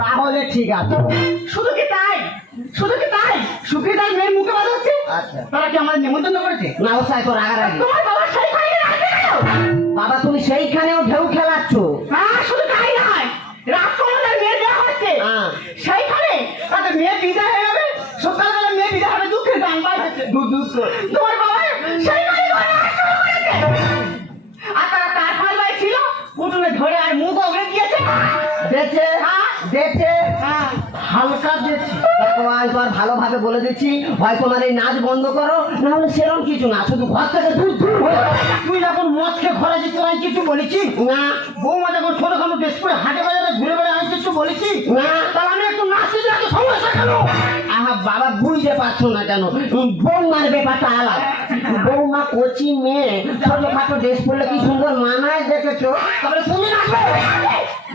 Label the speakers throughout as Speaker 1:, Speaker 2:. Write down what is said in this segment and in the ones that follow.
Speaker 1: তাহলে ঠিক আছে।
Speaker 2: শুধু কি তাই? শুধু কি তাই? মেয়ের মুখে হচ্ছে?
Speaker 1: আচ্ছা।
Speaker 2: তারা কি আমাদের নিমন্ত্রণ করেছে?
Speaker 1: না ও সাই তোর রাগারাগি।
Speaker 2: তোমার বাবা সেইখানে
Speaker 1: বাবা তুমি সেইখানেও ঢেউ খেলাচ্ছ।
Speaker 2: হ্যাঁ শুধু তাই নয়। রাজকুমারের মেয়ে দেওয়া হচ্ছে। সেইখানে তাদের মেয়ে বিদায় হয়ে যাবে। সকালবেলা মেয়ে বিদায় হবে দুঃখের গান
Speaker 1: দুধ দুধ
Speaker 2: তোমার হ্যাঁ। হ্যাঁ।
Speaker 1: হালকা দেখো ভালোভাবে বলে দিচ্ছি হয় তোমার এই নাচ বন্ধ করো না হলে সেরকম কিছু না শুধু ঘর থেকে দূর দূর হয়ে
Speaker 2: তুই যখন মদ খেয়ে ঘরে যেতে কিছু বলেছি?
Speaker 1: না।
Speaker 2: বৌমা যখন ছোটখাটো বেশ করে হাটে বাজারে ঘুরে বেড়ে আমি কিছু বলেছি?
Speaker 1: না।
Speaker 2: তাহলে আমি একটু নাচতে যাই সমস্যা কেন?
Speaker 1: আহা বাবা বুঝতে পারছ না কেন? বৌমার ব্যাপারটা আলাদা। বৌমা কচি মেয়ে ছোটখাটো ড্রেস পরলে কি সুন্দর মানায় দেখেছ?
Speaker 2: তাহলে তুমি নাচবে?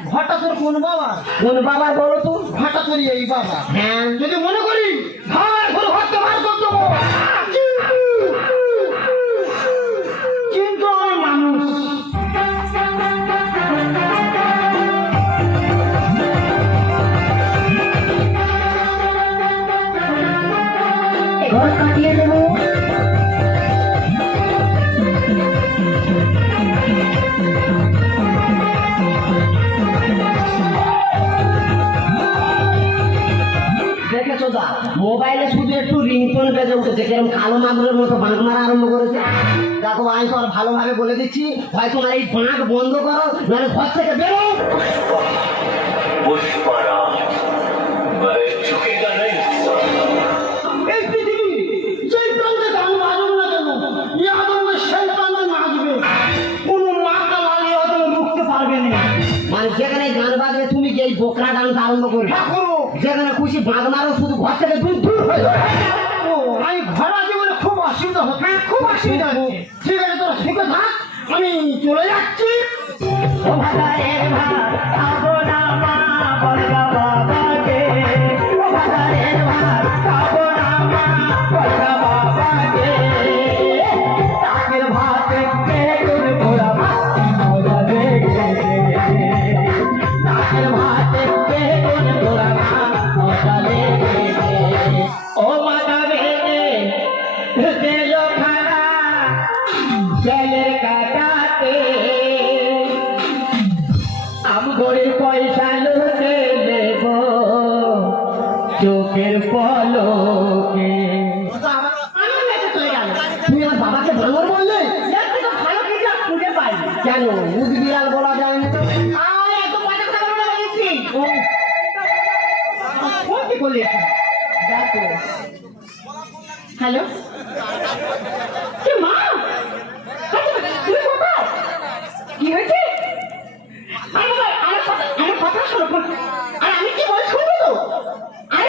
Speaker 2: ঘরটা তোর কোন বাবা?
Speaker 1: কোন বাবা বলো তো।
Speaker 2: ঘরটা তোর এই বাবা।
Speaker 1: হ্যাঁ।
Speaker 2: যদি মনে করি ঘর বার করে দেবো। কিন্তু আমার মানুষ।
Speaker 1: ঘর কাটিয়ে দেবো। সোজা মোবাইলে শুধু একটু রিংটোন বেজে উঠেছে কেরম কালো মাগুরের মতো বাঁক মারা আরম্ভ করেছে। দেখো আমি তোমার ভালোভাবে বলে দিচ্ছি হয় তোমার এই বাঁক বন্ধ করো নাহলে ঘর থেকে বেরো মানে যেখানে গান বাজবে তুমি এই বোকরা গানটা আরম্ভ করবে। যেখানে খুশি বাঁক মারো শুধু ঘর থেকে দূর দূর হয়ে যাবে
Speaker 2: আমি ঘর আছি বলে খুব অসুবিধা হচ্ছে। হ্যাঁ, খুব অসুবিধা হচ্ছে। ঠিক আছে তোরা শিখে থাক। আমি চলে যাচ্ছি।
Speaker 1: ও ভাগাড়ের আমগরে পয়সা লুটে নেব। চোখের পলকে। তুমি আমার বাবাকে ভাঙর বললে?
Speaker 2: ভালো কিছু আর খুঁজে পাই
Speaker 1: কেন? মুখ বিড়াল বলা যায় না।
Speaker 2: এত বাজে কথা